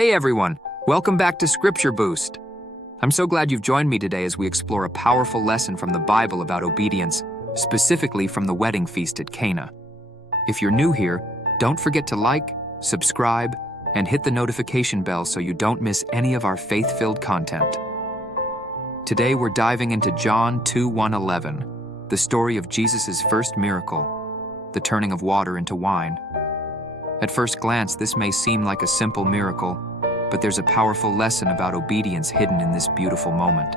Hey everyone, welcome back to Scripture Boost. I'm so glad you've joined me today as we explore a powerful lesson from the Bible about obedience, specifically from the wedding feast at Cana. If you're new here, don't forget to like, subscribe, and hit the notification bell so you don't miss any of our faith-filled content. Today we're diving into John 2:1-11, the story of Jesus' first miracle, the turning of water into wine. At first glance, this may seem like a simple miracle, but there's a powerful lesson about obedience hidden in this beautiful moment.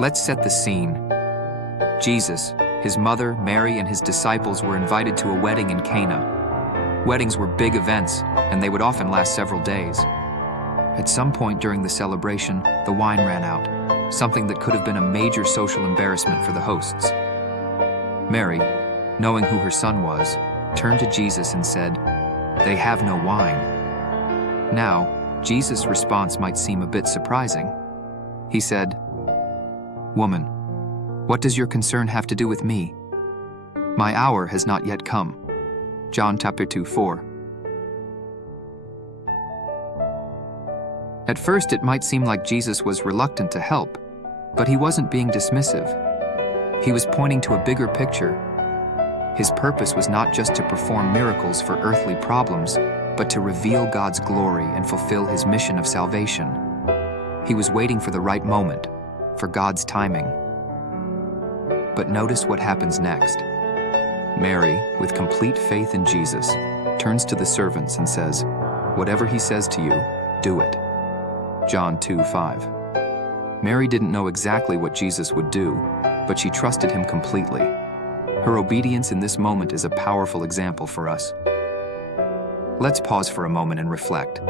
Let's set the scene. Jesus, his mother, Mary, and his disciples were invited to a wedding in Cana. Weddings were big events, and they would often last several days. At some point during the celebration, the wine ran out, something that could have been a major social embarrassment for the hosts. Mary, knowing who her son was, turned to Jesus and said, "They have no wine." Now, Jesus' response might seem a bit surprising. He said, "Woman, what does your concern have to do with me? My hour has not yet come." John chapter 2:4. At first, it might seem like Jesus was reluctant to help, but he wasn't being dismissive. He was pointing to a bigger picture. His purpose was not just to perform miracles for earthly problems, but to reveal God's glory and fulfill his mission of salvation. He was waiting for the right moment, for God's timing. But notice what happens next. Mary, with complete faith in Jesus, turns to the servants and says, "Whatever he says to you, do it." John 2:5. Mary didn't know exactly what Jesus would do, but she trusted him completely. Her obedience in this moment is a powerful example for us. Let's pause for a moment and reflect.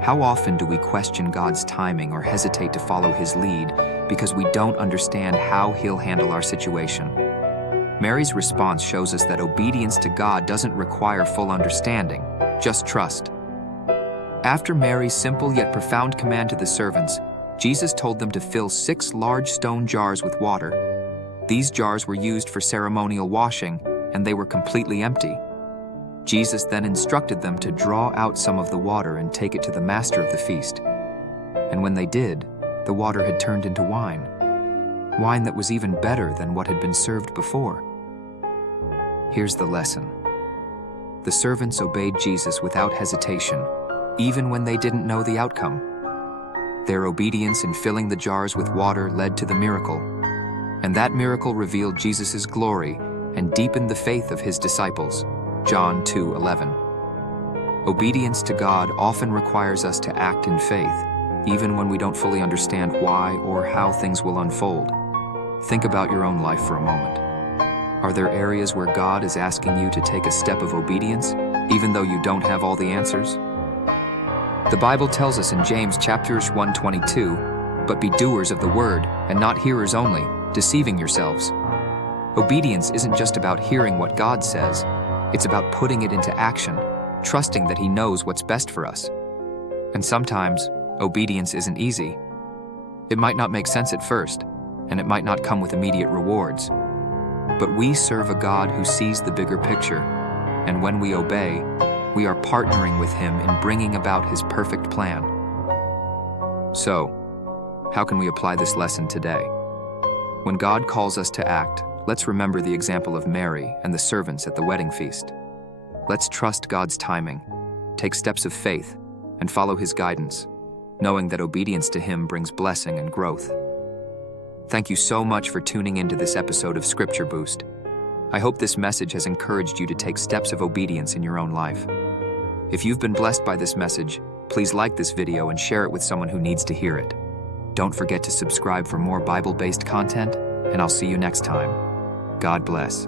How often do we question God's timing or hesitate to follow his lead because we don't understand how he'll handle our situation? Mary's response shows us that obedience to God doesn't require full understanding, just trust. After Mary's simple yet profound command to the servants, Jesus told them to fill 6 large stone jars with water. These jars were used for ceremonial washing, and they were completely empty. Jesus then instructed them to draw out some of the water and take it to the master of the feast. And when they did, the water had turned into wine that was even better than what had been served before. Here's the lesson. The servants obeyed Jesus without hesitation, even when they didn't know the outcome. Their obedience in filling the jars with water led to the miracle, and that miracle revealed Jesus' glory and deepened the faith of his disciples. John 2:11. Obedience to God often requires us to act in faith, even when we don't fully understand why or how things will unfold. Think about your own life for a moment. Are there areas where God is asking you to take a step of obedience, even though you don't have all the answers? The Bible tells us in James chapters 1:22, "But be doers of the word, and not hearers only, deceiving yourselves." Obedience isn't just about hearing what God says. It's about putting it into action, trusting that he knows what's best for us. And sometimes, obedience isn't easy. It might not make sense at first, and it might not come with immediate rewards. But we serve a God who sees the bigger picture, and when we obey, we are partnering with him in bringing about his perfect plan. So, how can we apply this lesson today? When God calls us to act, let's remember the example of Mary and the servants at the wedding feast. Let's trust God's timing, take steps of faith, and follow his guidance, knowing that obedience to him brings blessing and growth. Thank you so much for tuning into this episode of Scripture Boost. I hope this message has encouraged you to take steps of obedience in your own life. If you've been blessed by this message, please like this video and share it with someone who needs to hear it. Don't forget to subscribe for more Bible-based content, and I'll see you next time. God bless.